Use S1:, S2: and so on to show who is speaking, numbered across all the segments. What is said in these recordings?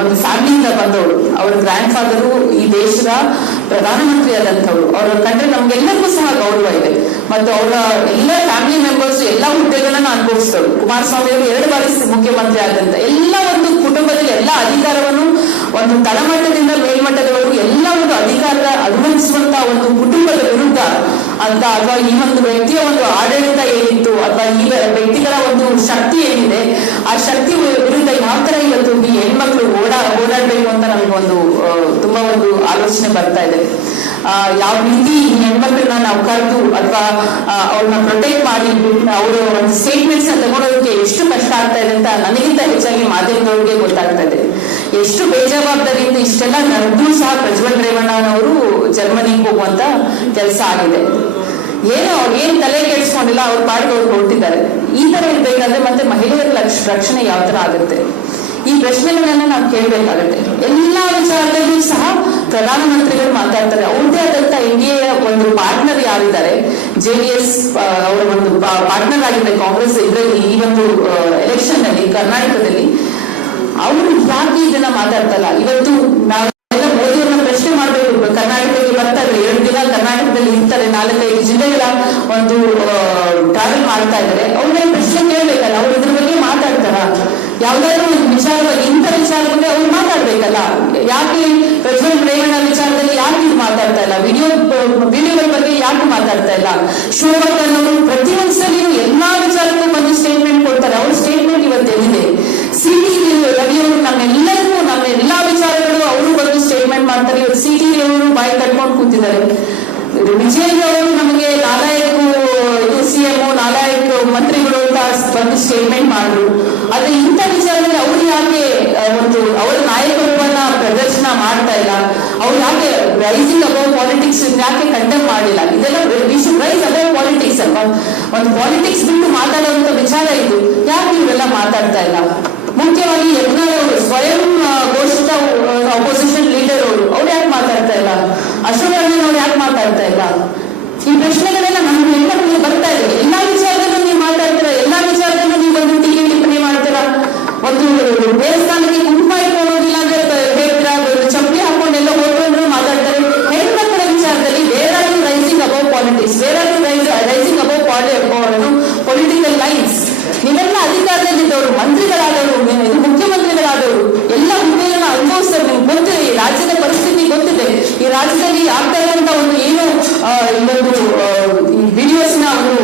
S1: ಒಂದು ಫ್ಯಾಮಿಲಿಯಿಂದ ಬಂದವರು. ಅವರ ಗ್ರ್ಯಾಂಡ್ ಫಾದರು ಈ ದೇಶದ ಪ್ರಧಾನಮಂತ್ರಿ ಆದಂಥವಳು ಅವರ ಕಂಡ್ರೆ ನಮ್ಗೆಲ್ಲರಿಗೂ ಸಹ ಗೌರವ ಇದೆ. ಮತ್ತು ಅವರ ಎಲ್ಲ ಫ್ಯಾಮಿಲಿ ಮೆಂಬರ್ಸ್ ಎಲ್ಲ ಹುದ್ದೆಗಳನ್ನ ಅನುಭವಿಸಿದವರು. ಕುಮಾರಸ್ವಾಮಿ ಅವರು ಎರಡು ಬಾರಿ ಮುಖ್ಯಮಂತ್ರಿ ಆದಂತ ಎಲ್ಲ ಒಂದು ಕುಟುಂಬದಲ್ಲಿ ಎಲ್ಲ ಅಧಿಕಾರವನ್ನು ಒಂದು ತಳಮಟ್ಟದಿಂದ ಮೇಲ್ಮಟ್ಟದವರೆಗೂ ಎಲ್ಲ ಒಂದು ಅಧಿಕಾರದ ಅನುಭವಿಸುವಂತ ಒಂದು ಕುಟುಂಬದ ವಿರುದ್ಧ ಅಂತ ಅಥವಾ ಈ ಒಂದು ವ್ಯಕ್ತಿಯ ಒಂದು ಆಡಳಿತ ಏನಿತ್ತು ಅಥವಾ ಈ ವ್ಯಕ್ತಿಗಳ ಒಂದು ಶಕ್ತಿ ಏನಿದೆ ಆ ಶಕ್ತಿ ವಿರುದ್ಧ ಯಾವ ತರ ಇವತ್ತು ಈ ಹೆಣ್ಮಕ್ಳು ಓಡಾ ಓಡಾಡ್ಬೇಕು ಅಂತ ನಮಗೆ ಒಂದು ತುಂಬಾ ಒಂದು ಆಲೋಚನೆ ಬರ್ತಾ ಇದೆ. ಯಾವ ರೀತಿ ಈ ಹೆಣ್ಮಕ್ಳನ್ನ ನಾವು ಕರೆದು ಅಥವಾ ಅವ್ರನ್ನ ಪ್ರೊಟೆಕ್ಟ್ ಮಾಡಿ ಅವರ ಒಂದು ಸ್ಟೇಟ್ಮೆಂಟ್ಸ್ ತಗೊಳೋದಕ್ಕೆ ಎಷ್ಟು ಕಷ್ಟ ಆಗ್ತಾ ಇದೆ ಅಂತ ನನಗಿಂತ ಹೆಚ್ಚಾಗಿ ಮಾಧ್ಯಮದವ್ರಿಗೆ ಗೊತ್ತಾಗ್ತಾ ಇದೆ. ಎಷ್ಟು ಬೇಜವಾಬ್ದಾರಿಯಿಂದ ಇಷ್ಟೆಲ್ಲ ನಡೆದು ಸಹ ಪ್ರಜ್ವಲ್ ರೇವಣ್ಣನವರು ಜರ್ಮನಿಗೆ ಹೋಗುವಂತ ಕೆಲಸ ಆಗಿದೆ. ಏನು ಅವ್ರು ಏನ್ ತಲೆ ಕೆಡಿಸ್ಕೊಂಡಿಲ್ಲ, ಅವ್ರ ಪಾಡಿಗೆ ಅವ್ರು ಹೊರಟಿದ್ದಾರೆ. ಈ ತರ ಇರ್ಬೇಕಂದ್ರೆ ಮತ್ತೆ ಮಹಿಳೆಯರ ರಕ್ಷಣೆ ಯಾವ ತರ ಆಗುತ್ತೆ? ಈ ಪ್ರಶ್ನೆಗಳನ್ನ ನಾವು ಕೇಳಬೇಕಾಗುತ್ತೆ. ಎಲ್ಲಾ ವಿಚಾರದಲ್ಲೂ ಸಹ ಪ್ರಧಾನಮಂತ್ರಿಗಳು ಮಾತಾಡ್ತಾರೆ. ಅವ್ರದೇ ಆದಂತ ಎನ್ಡಿಎ ಒಂದು ಪಾರ್ಟ್ನರ್ ಯಾರಿದ್ದಾರೆ? ಜೆ ಡಿ ಎಸ್ ಅವರ ಒಂದು ಪಾರ್ಟ್ನರ್ ಆಗಿದೆ ಕಾಂಗ್ರೆಸ್ ಇದರಲ್ಲಿ ಈ ಒಂದು ಎಲೆಕ್ಷನ್ನಲ್ಲಿ ಕರ್ನಾಟಕದಲ್ಲಿ, ಅವರು ಯಾಕೆ ಇದನ್ನ ಮಾತಾಡ್ತಲ್ಲ? ಇವತ್ತು ನಾವೆಲ್ಲ ಮೋದಿಯವ್ರನ್ನ ಪ್ರಶ್ನೆ ಮಾಡಬೇಕು ಕರ್ನಾಟಕಕ್ಕೆ ಬರ್ತಾರೆ ಎರಡು ದಿನ ಕರ್ನಾಟಕದಲ್ಲಿ ಇರ್ತಾರೆ ನಾಲ್ಕೈದು ಜಿಲ್ಲೆಗಳ ಒಂದು ಟ್ರಾವೆಲ್ ಮಾಡ್ತಾ ಇದ್ದಾರೆ. ಅವ್ರನ್ನ ಪ್ರಶ್ನೆ ಕೇಳ್ಬೇಕಲ್ಲ, ಅವ್ರು ಇದ್ರ ಬಗ್ಗೆ ಮಾತಾಡ್ತಾರ? ಯಾವ್ದಾದ್ರು ಒಂದು ವಿಚಾರವಾಗಿ ಇಂಥ ವಿಚಾರ ಬಗ್ಗೆ ಅವ್ರು ಮಾತಾಡ್ಬೇಕಲ್ಲ. ಯಾಕೆ ಪ್ರಜ್ವಲ್ ರೇವಣ್ಣ ವಿಚಾರದಲ್ಲಿ ಯಾಕೆ ಇದು ಮಾತಾಡ್ತಾ ಇಲ್ಲ? ವಿಡಿಯೋ, ವಿಡಿಯೋಗಳ ಬಗ್ಗೆ ಯಾಕೆ ಮಾತಾಡ್ತಾ ಇಲ್ಲ? ಶಿವಮೊಗ್ಗ ಪ್ರತಿ ಪ್ರತಿಯೊಂದ್ಸಲಿಯೂ ಎಲ್ಲಾ ವಿಚಾರಕ್ಕೂ ಬಂದು ಸ್ಟೇಟ್ಮೆಂಟ್ ಕೊಡ್ತಾರೆ. ಅವ್ರ ಸ್ಟೇಟ್ಮೆಂಟ್ ಇವತ್ತು ಎಲ್ಲಿದೆ? ಸಿಟಿ ರವಿಯವರು ನಮ್ಮೆಲ್ಲರಿಗೂ ನಮ್ಮ ಎಲ್ಲಾ ವಿಚಾರಗಳು ಅವರು ಬಂದು ಸ್ಟೇಟ್ಮೆಂಟ್ ಮಾಡ್ತಾರೆ. ಇವತ್ತು ಸಿಟಿ ರವಿಯವರು ಬಾಯಿ ಕಟ್ಕೊಂಡು ಕೂತಿದ್ದಾರೆ. ವಿಜಯ್ ಅವರು ನಮಗೆ ನಾಲಾಯಕು ಇದು ಸಿ ಎಂ ಮಂತ್ರಿಗಳು ಅಂತ ಬಂದು ಸ್ಟೇಟ್ಮೆಂಟ್ ಮಾಡಿದ್ರು. ಆದ್ರೆ ಇಂಥ ವಿಚಾರದಲ್ಲಿ ಅವ್ರು ಯಾಕೆ ಒಂದು ಅವರ ನಾಯಕತ್ವನ ಪ್ರದರ್ಶನ ಮಾಡ್ತಾ ಇಲ್ಲ? ಅವ್ರು ಯಾಕೆ ರೈಸಿಂಗ್ ಅಬೌವ್ ಪಾಲಿಟಿಕ್ಸ್ ಯಾಕೆ ಕಂಡಮ್ ಮಾಡಿಲ್ಲ? ಇದೆಲ್ಲ ರೈಸ್ ಅಬೌವ್ ಪಾಲಿಟಿಕ್ಸ್ ಅಲ್ವಾ? ಒಂದು ಪಾಲಿಟಿಕ್ಸ್ ಬಿಟ್ಟು ಮಾತಾಡುವಂತ ವಿಚಾರ ಇದು. ಯಾಕೆ ಇವೆಲ್ಲ ಮಾತಾಡ್ತಾ ಇಲ್ಲ? ಮುಖ್ಯವಾಗಿ ಯಜ್ಞಾಳ್ ಅವರು ಸ್ವಯಂ ಘೋಷಿತ ಅಪೋಸಿಷನ್ ಅವರು. ಅವ್ರು ಯಾಕೆ ಮಾತಾಡ್ತಾ ಇಲ್ಲ? ಅಶೋಕ್ ಅಣ್ಣನ್ ಅವ್ರು ಯಾಕೆ ಮಾತಾಡ್ತಾ ಇಲ್ಲ? ಈ ಪ್ರಶ್ನೆಗಳೆಲ್ಲ ನಮ್ಮ ಹೆಣ್ಮಕ್ಳಿಗೆ ಬರ್ತಾ ಇದೆ. ಎಲ್ಲಾ ವಿಚಾರದಲ್ಲೂ ನೀವು ಮಾತಾಡ್ತೀರಾ? ಎಲ್ಲಾ ವಿಚಾರದಲ್ಲೂ ನೀವು ಒಂದು ಟೀಕೆ ಟಿಪ್ಪಣಿ ಮಾಡ್ತೀರಾ ಒಂದು ದೇವಸ್ಥಾನಕ್ಕೆ ಕುಂಕುಮ ಇಟ್ಕೊಳ್ಳೋದಿಲ್ಲ ಅಂದ್ರೆ ಬ- ಹೇಳ್ತೀರಾ ಒಂದು ಚಪ್ಪಲಿ ಹಾಕೊಂಡೆಲ್ಲ ಹೋಗ್ಕೊಂಡ್ರು ಮಾತಾಡ್ತಾರೆ ಹೆಣ್ಮಕ್ಳ ವಿಚಾರದಲ್ಲಿ where are you rising above politics where are you rising above political lines ನೀವೆಲ್ಲ ಅಧಿಕಾರದಲ್ಲಿದ್ದವರು ಮಂತ್ರಿಗಳಾದವರು ನೀವು ಇದು ಮುಖ್ಯಮಂತ್ರಿಗಳಾದವರು ಎಲ್ಲ ಹುದ್ದೆಗಳನ್ನ ಅನುಭವಿಸ್ತಾರೆ ನಿಮ್ಗೆ ಗೊತ್ತಿದೆ ಈ ರಾಜ್ಯದ ಪರಿಸ್ಥಿತಿ ಗೊತ್ತಿದೆ ಈ ರಾಜ್ಯದಲ್ಲಿ ಆಗ್ತಾ ಇರುವಂತ ಒಂದು ಏನು ಇನ್ನೊಂದು ಈ ವಿಡಿಯೋಸ್ನ ಒಂದು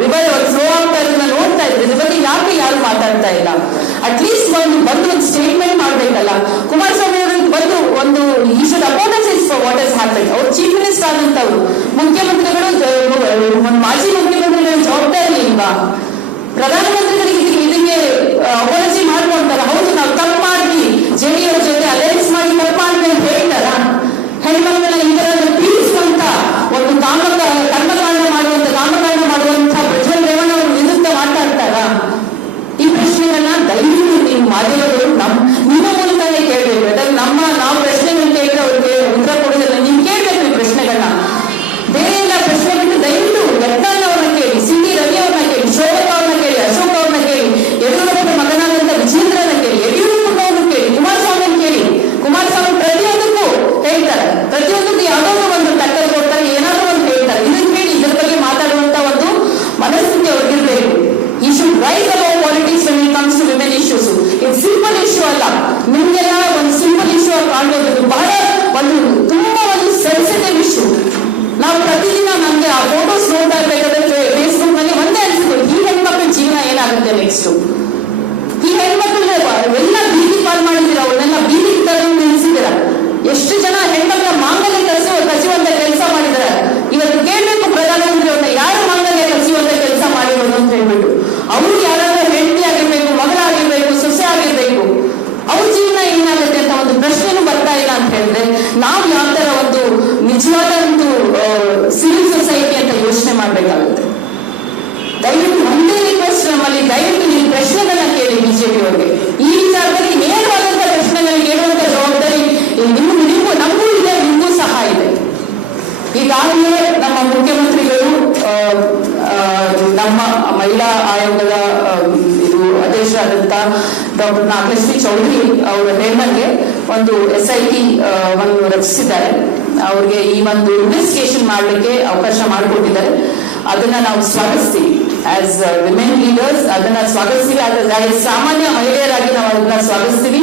S1: ರಿವರ್ ಫ್ಲೋ ಆಗ್ತಾ ಇರೋದನ್ನ ನೋಡ್ತಾ ಇದ್ರೆ. ಇದ್ರ ಬಗ್ಗೆ ಯಾಕೆ ಯಾರು ಮಾತಾಡ್ತಾ ಇಲ್ಲ? ಅಟ್ಲೀಸ್ಟ್ ಒಂದು ಬಂದು ಒಂದು ಸ್ಟೇಟ್ಮೆಂಟ್ ಮಾಡ್ಬೇಕಲ್ಲ. ಕುಮಾರಸ್ವಾಮಿ ಅವರು ಬಂದು ಒಂದು ಈ should is for what is happen ಅವ್ರು ಚೀಫ್ ಮಿನಿಸ್ಟರ್ ಆದಂತವ್ರು ಮುಖ್ಯಮಂತ್ರಿಗಳು ಒಂದು ಮಾಜಿ ಮುಖ್ಯಮಂತ್ರಿಗಳ ಜವಾಬ್ದಾರಿ ಇಲ್ವಾ? ಪ್ರಧಾನಮಂತ್ರಿಗಳಿಗೆ ಇದಕ್ಕೆ ಇದಕ್ಕೆ ಅಪಾಲಜಿ ಮಾಡ್ಕೊಂತಾರ ಹೌದು ನಾವು ತಪ್ಪು ಮಾಡಿದ್ವಿ ಜೆಡಿಎಸ್ ಜೊತೆ ಅಲಯನ್ಸ್ ಮಾಡಿ ತಪ್ಪು ಮಾಡಿದ್ವಿ ಅಂತ ಹೇಳ್ತಾರ ಹೆಣ್ಮಕ್ಳನ್ನ ಇದರಲ್ಲಿ ಪೀಡಿಸುವಂತ ಒಂದು ಕಾಮ ಕರ್ಮಕಾಂಡ ಮಾಡುವಂತ ಕಾಮಕಾಂಡ ಮಾಡುವಂತ ಪ್ರಜ್ವಲ್ ರೇವಣ್ಣ ಅವರು ವಿರುದ್ಧ ಮಾತಾಡ್ತಾರ ಈ ಪ್ರಶ್ನೆಗಳನ್ನ ದಯವಿಟ್ಟು ನೀವು ಮಾಧ್ಯಮಗಳು ನಮ್ ನಿಮ್ಮ ಮೂಲಕನೇ ಕೇಳ್ಬೇಕು ಯಾಕಂದ್ರೆ ನಮ್ಮ ನಾವು ಪ್ರಶ್ನೆಗಳು ಕೇಳಿದ್ರೆ ಅವ್ರಿಗೆ ಉತ್ತರ ಕೊಡೋದಿಲ್ಲ ನೀವು ಕೇಳ್ಬೇಕು ಈ ಪ್ರಶ್ನೆಗಳನ್ನ ಬೇರೆ ಎಲ್ಲ ಪ್ರಶ್ನೆ ಬಿಟ್ಟು ದಯವಿಟ್ಟು ಯತ್ನಾಳ್ ಅವ್ರನ್ನ ಕೇಳಿ ಸಿ ಟಿ ರವಿ ಅವ್ರನ್ನ ಕೇಳಿ ಶೋಭಾ ಅವ್ರನ್ನ ಕೇಳಿ ಅಶೋಕ್ ಅವ್ರನ್ನ ಕೇಳಿ ಯಡಿಯೂರಪ್ಪನ ಮಗನಾದಂತ ವಿಜೇಂದ್ರನ ಕೇಳಿ ಯಡಿಯೂರಪ್ಪನವ್ರನ್ನ ಕೇಳಿ ಕುಮಾರಸ್ವಾಮಿ ಕೇಳಿ ಕುಮಾರಸ್ವಾಮಿ ಪ್ರತಿಯೊಂದಕ್ಕೂ ಹೇಳ್ತಾರೆ ಪ್ರತಿಯೊಂದಕ್ಕೂ ಯಾವ್ದಾದ್ರು ಒಂದು ಟಕ್ಕರ್ ಕೊಡ್ತಾರೆ ಏನಾದ್ರು ಒಂದು ಹೇಳ್ತಾರೆ ಇದನ್ನ ಕೇಳಿ ಇದ್ರ ಬಗ್ಗೆ ಮಾತಾಡುವಂತ ಒಂದು ಮನಸ್ಥಿತಿ ಅವ್ರಿಗಿರ್ಬೇಕು ಈ should rise above politics when it comes to women issues ಇದು ಸಿಂಪಲ್ ಇಶ್ಯೂ ಅಲ್ಲ ನಿಮ್ಗೆಲ್ಲ ಒಂದು ಸಿಂಪಲ್ ಇದು ಬಹಳ ಒಂದು ತುಂಬಾ ಒಂದು ಸೆನ್ಸಿಟಿವ್ ಇಶ್ಯೂ ನಾವು ಪ್ರತಿದಿನ ನಮ್ಗೆ ಆ ಫೋಟೋಸ್ ನೋಡ್ತಾ ಇರ್ಬೇಕಾದ್ರೆ ಫೇಸ್ಬುಕ್ನಲ್ಲಿ ಒಂದೇ ಅನ್ಸುತ್ತೆ ಈ ಹೆಣ್ಮಕ್ಳ ಜೀವನ ಏನಾಗುತ್ತೆ ನೆಕ್ಸ್ಟ್ ಈ ಹೆಣ್ಮಕ್ಳು ಎಲ್ಲ ಬೀದಿ ಪಾಲ್ ಮಾಡಿದ್ದೀರ ಅವನ್ನೆಲ್ಲ ಬೀದಿ ತರಲು ನಿಲ್ಲಿಸಿದ್ದೀರ ಎಷ್ಟು ಜನ ಹೆಣ್ಮಕ್ಳ ಮಾಂಗಲ್ಯ ಕಲಿಸೋ ಕಸಿಯುವಂತ ಕೆಲಸ ಮಾಡಿದ್ದಾರೆ ಇವತ್ತು ಕೇಳಬೇಕು ಪ್ರಧಾನಮಂತ್ರಿ ಅವ್ರನ್ನ ಯಾರು ಮಾಂಗಲ್ಯ ಕಲಿಸುವಂತ ಕೆಲಸ ಮಾಡಿರೋದು ಅಂತ ಹೇಳ್ಬಿಟ್ಟು ಅವ್ರು ಯಾರಾದ್ರೂ ಹೆಂಡತಿ ಆಗಿರ್ಬೇಕು ಮಗಳಾಗಿರ್ಬೇಕು ಸೊಸೆ ಆಗಿರ್ಬೇಕು ಅವ್ರ ಜೀವನ ಏನಾಗುತ್ತೆ ಅಂತ ಒಂದು ಪ್ರಶ್ನೆನೂ ಬರ್ತಾ ಇಲ್ಲ ಅಂತ ಹೇಳಿದ್ರೆ ನಾವು ಯಾವ ತರ ಒಂದು ನಿಜವಾದ ಒಂದು ಸಿವಿಲ್ ಸೊಸೈಟಿ ಅಂತ ಯೋಚನೆ ಮಾಡ್ಬೇಕಾಗುತ್ತೆ ದಯವಿಟ್ಟು ಒಂದೇ ರಿಕ್ವೆಸ್ಟ್ ನಮ್ಮಲ್ಲಿ ದಯವಿಟ್ಟು ನೀವು ಪ್ರಶ್ನೆಗಳನ್ನ ಕೇಳಿ ಬಿಜೆಪಿ ಅವರಿಗೆ. ಈ ವಿಚಾರದಲ್ಲಿ ನೇರವಾದಂತಹ ಪ್ರಶ್ನೆಗಳಿಗೆ ಕೇಳುವಂತ ಜವಾಬ್ದಾರಿ ನಿಮ್ಮ ನಿಮಗೂ, ನಮಗೂ ಇದೆ, ನಿಮಗೂ ಸಹ ಇದೆ. ಈಗಾಗಲೇ ನಮ್ಮ ಮುಖ್ಯಮಂತ್ರಿಗಳು ನಮ್ಮ ಮಹಿಳಾ ಆಯೋಗದ ಇದು ಅಧ್ಯಕ್ಷರಾದಂತ ಡಾಕ್ಟರ್ ನಾಗಲಕ್ಷ್ಮಿ ಚೌಧರಿ ಅವರ ನೇಮಕ್ಕೆ ಒಂದು ಎಸ್ ಐ ಟಿ ಒಂದು ರಚಿಸಿದ್ದಾರೆ. ಅವ್ರಿಗೆ ಈ ಒಂದು ಇನ್ವೆಸ್ಟಿಗೇಷನ್ ಮಾಡಲಿಕ್ಕೆ ಅವಕಾಶ ಮಾಡಿಕೊಟ್ಟಿದ್ದಾರೆ. ಅದನ್ನ ನಾವು ಸ್ವಾಗತಿಸ್ತೀವಿ. ಆಸ್ ವಿಮೆನ್ ಲೀಡರ್ಸ್ ಅದನ್ನ ಸ್ವಾಗತಿಸ್ತೀವಿ. ಸಾಮಾನ್ಯ ಮಹಿಳೆಯರಾಗಿ ನಾವು ಅದನ್ನ ಸ್ವಾಗತಿಸ್ತೀವಿ.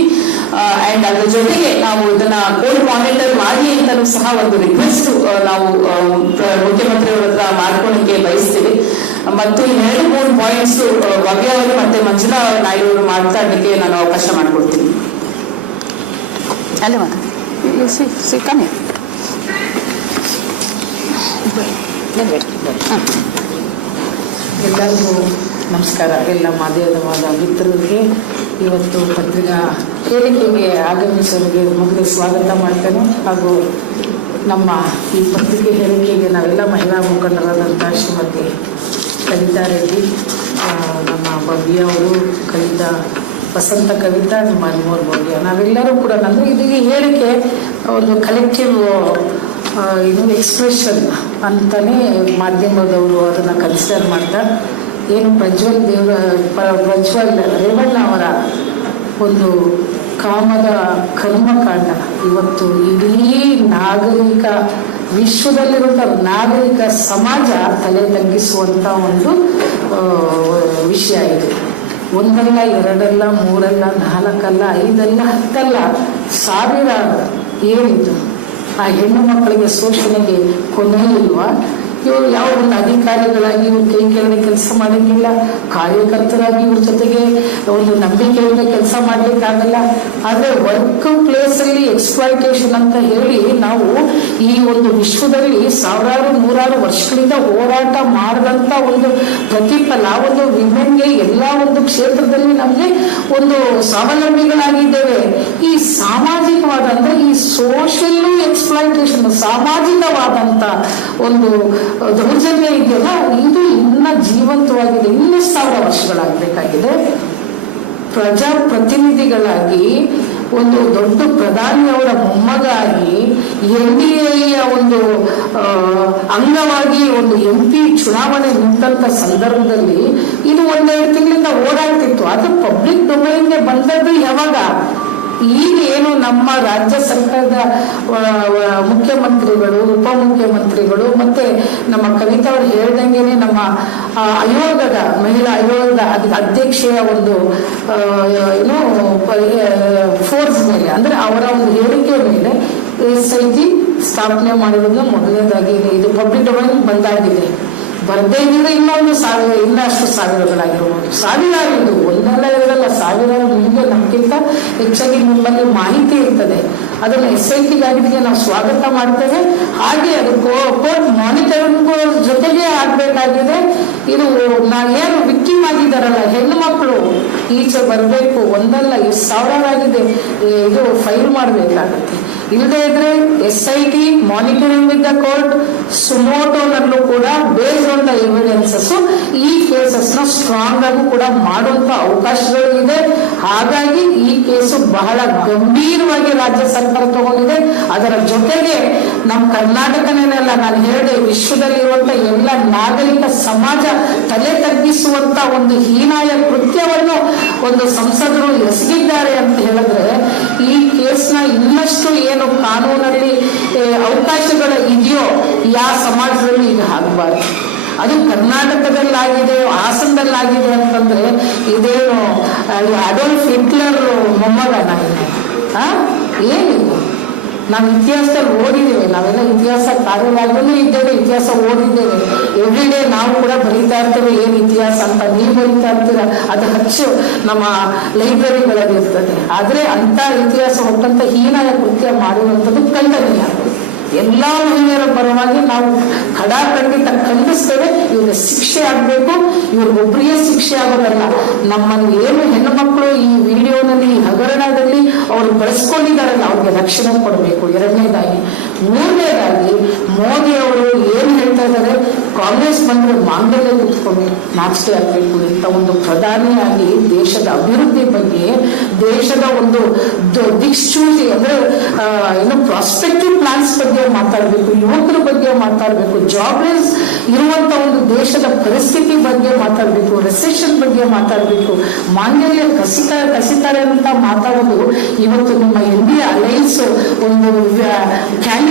S1: ಅಂಡ್ ಅದ್ರ ಜೊತೆಗೆ ನಾವು ಇದನ್ನ ಕೋಲ್ಡ್ ಮಾನಿಟರ್ ಮಾಡಿ ಅಂತಲೂ ಸಹ ಒಂದು ರಿಕ್ವೆಸ್ಟ್ ನಾವು ಆ, ಪ್ರ- ಮುಖ್ಯಮಂತ್ರಿಯವರ ಹತ್ರ ಮಾಡ್ಕೊಳ್ಳಿಕ್ಕೆ ಬಯಸ್ತೀವಿ. ಮತ್ತು ಎರಡು ಮೂರು ಪಾಯಿಂಟ್ಸ್ ಭವ್ಯ ಅವರು ಮತ್ತೆ ಮಂಜುಳಾ ನಾಯ್ಡು ಅವರು ಮಾತಾಡಲಿಕ್ಕೆ ನಾನು ಅವಕಾಶ ಮಾಡಿಕೊಡ್ತೀನಿ. ಅಲ್ಲೇ ಸಿಕ್ಕಾನೆ ಹಾಂ
S2: ಎಲ್ಲರಿಗೂ ನಮಸ್ಕಾರ. ಎಲ್ಲ ಮಾಧ್ಯಮವಾದ ಮಿತ್ರರಿಗೆ ಇವತ್ತು ಪತ್ರಿಕಾ ಹೇಳಿಕೆಗೆ ಆಗಮಿಸೋರಿಗೆ ಮೊದಲು ಸ್ವಾಗತ ಮಾಡ್ತೇನೆ. ಹಾಗೂ ನಮ್ಮ ಈ ಪತ್ರಿಕೆ ಹೇಳಿಕೆಗೆ ನಾವೆಲ್ಲ ಮಹಿಳಾ ಮುಖಂಡರಾದಂಥ ಶ್ರೀಮತಿ ಕವಿತಾ ರೆಡ್ಡಿ ನಮ್ಮ ಅವರು, ಕವಿತಾ, ವಸಂತ ಕವಿತಾ, ನಮ್ಮ ಅನ್ಮೋರ್ ಭವ್ಯ. ನಾವೆಲ್ಲರೂ ಕೂಡ ಅಂದರೆ ಇದೀಗ ಹೇಳಿಕೆ ಒಂದು ಕಲೆಕ್ಟಿವ್ ಇದು ಎಕ್ಸ್ಪ್ರೆಷನ್ ಅಂತಲೇ ಮಾಧ್ಯಮದವರು ಅದನ್ನು ಕನ್ಸಿಡರ್ ಮಾಡ್ತಾ, ಏನು ಪ್ರಜ್ವಲ್ ದೇವರ ಪ್ರಜ್ವಲ್ ರೇವಣ್ಣ ಅವರ ಒಂದು ಕಾಮದ ಕರ್ಮಕಾಂಡ ಇವತ್ತು ಇಡೀ ನಾಗರಿಕ ವಿಶ್ವದಲ್ಲಿರುವಂಥ ನಾಗರಿಕ ಸಮಾಜ ತಲೆ ತಗ್ಗಿಸುವಂಥ ಒಂದು ವಿಷಯ ಇದು. ಒಂದಲ್ಲ, ಎರಡಲ್ಲ, ಮೂರಲ್ಲ, ನಾಲ್ಕಲ್ಲ, ಐದಲ್ಲ, ಹತ್ತಲ್ಲ ಸಾವಿರ ಏನಿತ್ತು ಆ ಹೆಣ್ಣು ಮಕ್ಕಳಿಗೆ ಶೋಷಣೆಗೆ ಕೊನೆ ಇಲ್ವಾ ಇವರು ಯಾವ ಒಂದು ಅಧಿಕಾರಿಗಳಾಗಿ ಇವ್ರ ಕೈ ಕೆಳಗೆ ಕೆಲಸ ಮಾಡೋಂಗಿಲ್ಲ ಕಾರ್ಯಕರ್ತರಾಗಿ ಇವ್ರ ಜೊತೆಗೆ ಒಂದು ನಂಬಿಕೆಯಿಂದ ಕೆಲಸ ಮಾಡ್ಲಿಕ್ಕಾಗಲ್ಲ. ಆದರೆ ವರ್ಕ್ ಪ್ಲೇಸ್ ಅಲ್ಲಿ ಎಕ್ಸ್ಪ್ಲಾಯಿಟೇಷನ್ ಅಂತ ಹೇಳಿ ನಾವು ಈ ಒಂದು ವಿಶ್ವದಲ್ಲಿ ಸಾವಿರಾರು ನೂರಾರು ವರ್ಷಗಳಿಂದ ಹೋರಾಟ ಮಾಡಿದಂತ ಒಂದು ಪ್ರತಿಫಲ, ಒಂದು ವಿಮೆನ್ಗೆ ಎಲ್ಲ ಒಂದು ಕ್ಷೇತ್ರದಲ್ಲಿ ನಮಗೆ ಒಂದು ಸ್ವಾವಲಂಬಿಗಳಾಗಿದ್ದೇವೆ. ಈ ಸಾಮಾಜಿಕವಾದ ಅಂದ್ರೆ ಈ ಸೋಷಿಯಲ್ ಎಕ್ಸ್ಪ್ಲಾಯಿಟೇಷನ್ ಸಾಮಾಜಿಕವಾದಂತ ಒಂದು ದೌರ್ಜನ್ಯ ಇದೆಯಲ್ಲ, ಇದು ಇನ್ನ ಜೀವಂತವಾಗಿದೆ. ಇನ್ನೂ ಸಾವಿರ ವರ್ಷಗಳಾಗಬೇಕಾಗಿದೆ. ಪ್ರಜಾಪ್ರತಿನಿಧಿಗಳಾಗಿ ಒಂದು ದೊಡ್ಡ ಪ್ರಧಾನಿಯವರ ಮೊಮ್ಮಗಾಗಿ ಎನ್ ಡಿ ಎಯ ಒಂದು ಅಂಗವಾಗಿ ಒಂದು ಎಂ ಪಿ ಚುನಾವಣೆ ನಿಂತಂತ ಸಂದರ್ಭದಲ್ಲಿ ಇದು ಒಂದೆರಡು ತಿಂಗಳಿಂದ ಓಡಾಡ್ತಿತ್ತು. ಅದು ಪಬ್ಲಿಕ್ ಡೊಮೈನ್ಗೆ ಬಂದದ್ದು ಯಾವಾಗ? ಈಗ ಏನು ನಮ್ಮ ರಾಜ್ಯ ಸರ್ಕಾರದ ಮುಖ್ಯಮಂತ್ರಿಗಳು, ಉಪಮುಖ್ಯಮಂತ್ರಿಗಳು ಮತ್ತೆ ನಮ್ಮ ಕವಿತಾ ಅವರು ಹೇಳ್ದಂಗೆನೆ ನಮ್ಮ ಆಯೋಗದ, ಮಹಿಳಾ ಆಯೋಗದ ಅಧ್ಯಕ್ಷೆಯ ಒಂದು ಏನು ಫೋರ್ಸ್ ಮೇಲೆ, ಅಂದ್ರೆ ಅವರ ಒಂದು ಹೇಳಿಕೆ ಮೇಲೆ ಎಸ್ ಐ ಜಿ ಸ್ಥಾಪನೆ ಮಾಡಿರೋದು ಮೊದಲನೇದಾಗಿ ಇದು ಪಬ್ಲಿಕ್ ಡೊಮೈನ್ ಬಂದಾಗಿದೆ. ಬರ್ದೇ ಇದ್ರೆ ಇನ್ನೊಂದು ಸಾವಿರ, ಇನ್ನಷ್ಟು ಸಾವಿರಗಳಾಗಿರ್ಬೋದು. ಸಾವಿರಾರು ಒಂದಲ್ಲ ಎರಡಲ್ಲ, ಸಾವಿರಾರು ನಿಮಗೆ ನಮಗಿಂತ ಹೆಚ್ಚಾಗಿ ನಿಮ್ಮಲ್ಲಿ ಮಾಹಿತಿ ಇರ್ತದೆ. ಅದನ್ನು ಎಸ್ ಐ ಟಿ ಗಾಡಿಗೆ ನಾವು ಸ್ವಾಗತ ಮಾಡ್ತೇವೆ. ಹಾಗೆ ಅದು ಕೋರ್ಟ್ ಮಾನಿಟರಿಂಗ್ ಜೊತೆಗೆ ಆಗ್ಬೇಕಾಗಿದೆ. ಇದು ನಾವೇನು ವಿಕ್ಟಿಮ್ ಆಗಿದ್ದಾರಲ್ಲ, ಹೆಣ್ಣು ಮಕ್ಕಳು ಈಚೆ ಬರಬೇಕು, ಒಂದಲ್ಲ ಎಷ್ಟು ಸಾವಿರಾರಾಗಿದೆ ಇದು ಫೈಲ್ ಮಾಡಬೇಕಾಗತ್ತೆ. ಇಲ್ಲದೆ ಇದ್ರೆ S I T monitoring with the court ಸುಮೋಟೋನಲ್ಲೂ ಕೂಡ ಬೇಸ್ಡ್ ಆನ್ ದ ಎವಿಡೆನ್ಸಸ್ ಈ ಕೇಸಸ್ನ ಸ್ಟ್ರಾಂಗ್ ಆಗಿ ಕೂಡ ಮಾಡುವಂತ ಅವಕಾಶಗಳು ಇದೆ. ಹಾಗಾಗಿ ಈ ಕೇಸು ಬಹಳ ಗಂಭೀರವಾಗಿ ರಾಜ್ಯ ಸರ್ಕಾರ ತಗೊಂಡಿದೆ. ಅದರ ಜೊತೆಗೆ ನಮ್ಮ ಕರ್ನಾಟಕನೇನಲ್ಲ ನಾನು ಹೇಳಿದೆ, ವಿಶ್ವದಲ್ಲಿರುವಂತ ಎಲ್ಲ ನಾಗರಿಕ ಸಮಾಜ ತಲೆ ತಗ್ಗಿಸುವಂತ ಒಂದು ಹೀನಾಯ ಕೃತ್ಯವನ್ನು ಒಂದು ಸಂಸದರು ಎಸಗಿದ್ದಾರೆ ಅಂತ ಹೇಳಿದ್ರೆ, ಈ ಕೇಸ್ನ ಇನ್ನಷ್ಟು ಏನು ಕಾನೂನಲ್ಲಿ ಅವಕಾಶಗಳು ಇದೆಯೋ ಯಾವ ಸಮಾಜದಲ್ಲಿ ಈಗ ಆಗಬಾರ್ದು. ಅದು ಕರ್ನಾಟಕದಲ್ಲಾಗಿದೆ, ಹಾಸನದಲ್ಲಾಗಿದೆ ಅಂತಂದ್ರೆ, ಇದೇನು ಅಡೋಲ್ಫ್ ಹಿಟ್ಲರ್ ಮೊಮ್ಮಗನ ಏನಿದು? ನಾವು ಇತಿಹಾಸದಲ್ಲಿ ಓದಿದ್ದೇವೆ, ನಾವೆಲ್ಲ ಇತಿಹಾಸ ಕಾರ್ಯವಾಗಲೂ ಇದ್ದೇವೆ, ಇತಿಹಾಸ ಓದಿದ್ದೇವೆ. ಎವ್ರಿ ಡೇ ನಾವು ಕೂಡ ಬರೀತಾ ಇರ್ತೇವೆ, ಏನು ಇತಿಹಾಸ ಅಂತ ನೀವು ಬರೀತಾ ಇರ್ತೀರ? ಅದು ಹಚ್ಚು ನಮ್ಮ ಲೈಬ್ರರಿಗಳಲ್ಲಿ ಇರ್ತದೆ. ಆದ್ರೆ ಅಂತ ಇತಿಹಾಸ ಒಟ್ಟಂತ ಹೀನಾಯ ಕೃತ್ಯ ಮಾಡಿರುವಂಥದ್ದು ಖಂಡನೀಯ ಎಲ್ಲಾ ಮಹಿಳೆಯರ ಪರವಾಗಿ ನಾವು ಖಡಾಖಂಡಿತ ಖಂಡಿಸ್ತೇವೆ. ಇವ್ರಿಗೆ ಶಿಕ್ಷೆ ಆಗ್ಬೇಕು. ಇವ್ರಿಗೊಬ್ಬರಿಗೆ ಶಿಕ್ಷೆ ಆಗೋದಲ್ಲ. ನಮ್ಮನ್ನು ಏನು ಹೆಣ್ಣು ಈ ವಿಡಿಯೋನಲ್ಲಿ ಹಗರಣದಲ್ಲಿ ಅವರು ಬಳಸ್ಕೊಂಡಿದ್ದಾರಲ್ಲ, ಅವ್ರಿಗೆ ರಕ್ಷಣೆ ಕೊಡಬೇಕು. ಎರಡನೇದಾಗಿ ಮೂರನೇದಾಗಿ ಮೋದಿ ಅವರು ಏನ್ ಹೇಳ್ತಾ ಇದ್ದಾರೆ? ಕಾಂಗ್ರೆಸ್ ಬಂದ್ರೆ ಮಾಂಗಲ್ಯ ಕುತ್ಕೊಂಡು ನಾಚಿಕೆ ಆಗ್ಬೇಕು ಇಂಥ ಒಂದು ಪ್ರಧಾನಿಯಾಗಿ ದೇಶದ ಅಭಿವೃದ್ಧಿ ಬಗ್ಗೆ, ದೇಶದ ಒಂದು ದಿಕ್ಸೂಚಿ ಅಂದ್ರೆ ಏನು ಪ್ರಾಸ್ಪೆಕ್ಟಿವ್ ಪ್ಲಾನ್ಸ್ ಬಗ್ಗೆ ಮಾತಾಡಬೇಕು, ಯುವಕರ ಬಗ್ಗೆ ಮಾತಾಡಬೇಕು ಜಾಬ್ಲೆಸ್ ಇರುವಂತ ಒಂದು ದೇಶದ ಪರಿಸ್ಥಿತಿ ಬಗ್ಗೆ ಮಾತಾಡಬೇಕು ರೆಸೆಷನ್ ಬಗ್ಗೆ ಮಾತಾಡಬೇಕು, ಮಾಂಗಲ್ಯ ಕಸಿತ, ಕಸಿತಾರೆ ಅಂತ ಮಾತಾಡೋದು ಇವತ್ತು ನಮ್ಮ ಇಂಡಿಯಾ ಅಲೈನ್ಸ್ ಒಂದು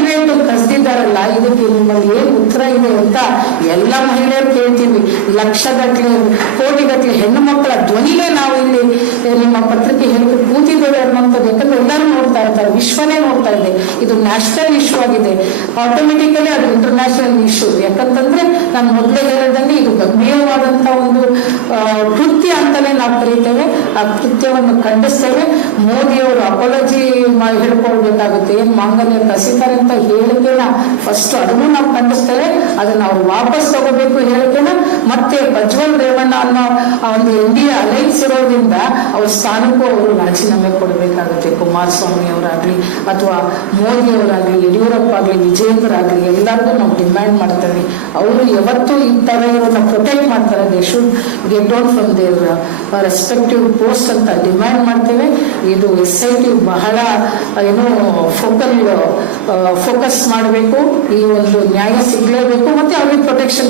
S2: ಕ್ಯಾಂಡಿಡೇಟ್ ಕರೆದಿದ್ದಾರಲ್ಲ ಇದಕ್ಕೆ ನಿಮ್ಮಲ್ಲಿ ಏನು ಇದೆ ಅಂತ ಎಲ್ಲ ಮಹಿಳೆಯರು ಕೇಳ್ತೀವಿ. ಲಕ್ಷಗಟ್ಟಲೆ ಕೋಟಿಗಟ್ಟಲೆ ಹೆಣ್ಣು ಮಕ್ಕಳ ಧ್ವನಿಗೆ ನಾವು ಇಲ್ಲಿ ನಿಮ್ಮ ಪತ್ರಿಕೆ ಹೇಳಿಕೆ ಕೂತಿದ್ದೇವೆ ಅನ್ನುವಂಥದ್ದು. ಯಾಕಂದ್ರೆ ಎಲ್ಲರೂ ನೋಡ್ತಾ ಇರ್ತಾರೆ, ವಿಶ್ವನೇ ನೋಡ್ತಾ ಇದೆ. ಇದು ನ್ಯಾಷನಲ್ ಇಶ್ಯೂ ಆಗಿದೆ. ಆಟೋಮೆಟಿಕಲಿ ಅದು ಇಂಟರ್ನ್ಯಾಷನಲ್ ಇಶ್ಯೂ. ಯಾಕಂತಂದ್ರೆ ನಾನು ಮೊದಲೇ ಹೇಳಿದಂಗೆ ಇದು ಗಂಭೀರವಾದಂತ ಒಂದು ಕೃತ್ಯ ಅಂತಾನೆ ನಾವು ಕರೀತೇವೆ. ಆ ಕೃತ್ಯವನ್ನು ಖಂಡಿಸ್ತೇವೆ. ಮೋದಿಯವರು ಅಪಾಲಜಿ ಹೇಳ್ಕೊಳ್ಬೇಕಾಗುತ್ತೆ. ಏನ್ ಮಾಂಗಲ್ಯ ಕಸಿತಾರೆ ಅಂತ ಹೇಳಿಕೆನ ಫಸ್ಟ್ ಅದನ್ನು ನಾವು ಖಂಡಿಸ್ತೇವೆ. ಅದನ್ನ ಅವ್ರು ವಾಪಸ್ ತಗೋಬೇಕು ಹೇಳಿಕೆನ ಮತ್ತೆ ಬಜ್ವನ್ ರೇವಣ್ಣ ಅನ್ನೋ ಆ ಒಂದು ಎನ್ ಡಿ ಅಲೈನ್ಸ್ ಇರೋದ್ರಿಂದ ಅವ್ರ ಸ್ಥಾನಕ್ಕೂ ಅವರು ರಾಜೀನಾಮೆ ಕೊಡಬೇಕಾಗುತ್ತೆ. ಕುಮಾರಸ್ವಾಮಿ ಅವರಾಗ್ಲಿ ಅಥವಾ ಮೋದಿ ಅವರಾಗ್ಲಿ ಯಡಿಯೂರಪ್ಪ ಆಗ್ಲಿ ವಿಜೇಂದ್ರ ಆಗ್ಲಿ ಎಲ್ಲರಿಗೂ ನಾವು ಡಿಮ್ಯಾಂಡ್ ಮಾಡ್ತೇವೆ. ಅವರು ಯಾವತ್ತೂ ಈ ತರ ಇರೋದನ್ನ ಪ್ರೊಟೆಕ್ಟ್ ಮಾಡ್ತಾರೆ. They should get out from their respective post ಅಂತ ಡಿಮ್ಯಾಂಡ್ ಮಾಡ್ತೇವೆ. ಇದು ಎಸ್ ಐ ಟಿ ಬಹಳ ಏನು ಫೋಕಲ್ ಫೋಕಸ್ ಮಾಡಬೇಕು. ಈ ಒಂದು ನ್ಯಾಯ ಸಿಗ್ಲೇಬೇಕು ಮತ್ತೆ ಅವ್ರಿಗೆ ಪ್ರೊಟೆಕ್ಷನ್